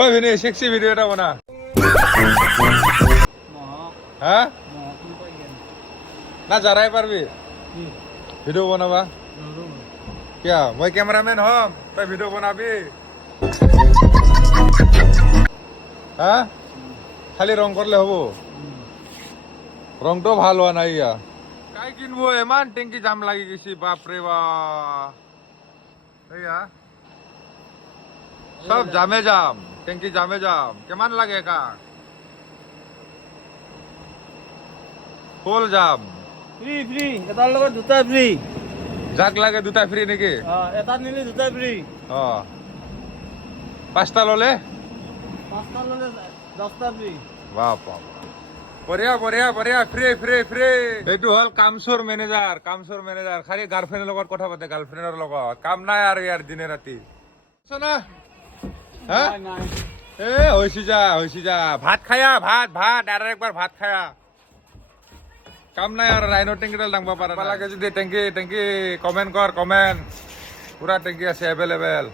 ওই ভিনি sexy video এটা বানা হ্যাঁ না যারাই পারবি ভিডিও বানাবা কিয়া মই ক্যামেরাম্যান হম তাই ভিডিও বানাবি হ্যাঁ খালি রং করলে হবো রংটো ভাল হওয়া নাই ইয়া কাই কিনবো ইমান টেঙ্কি জাম লাগি গেছি বাপরে বাপ এইয়া সব জামে জাম টেঙ্কি জামে জাম কেমন লাগে কা ফুল জাম ফ্ৰী ফ্ৰী এটাৰ লগত দুটা ফ্ৰী যাক লাগে দুটা ফ্ৰি নাকি এটা নিলে দুটা ফ্ৰী ও পাঁচটা ললে পাঁচটা ল'লে 10টা ফ্ৰী বাপ বাপ বঢ়িয়া বঢ়িয়া বঢ়িয়া ফ্ৰি ফ্ৰি ফ্ৰি এইটো হল কামচোৰ মেনেজাৰ খালি গাৰ্লফ্ৰেণ্ডৰ লগত কথা পাতে গাৰ্লফ্ৰেণ্ডৰ লগত কাম নাই আৰু ইয়াৰ দিনে ৰাতি না হা নাই এ হৈছি যা ভাত খায়া ভাত আৰু একবাৰ ভাত খায়া কাম নাই আৰু ৰাইনৰ টেংকিডাল দাঙবা পাৰা লাগে যদি টেংকি কমেণ্ট কৰ কমেণ্ট পুৰা টেংকি আছে এভেইলেবল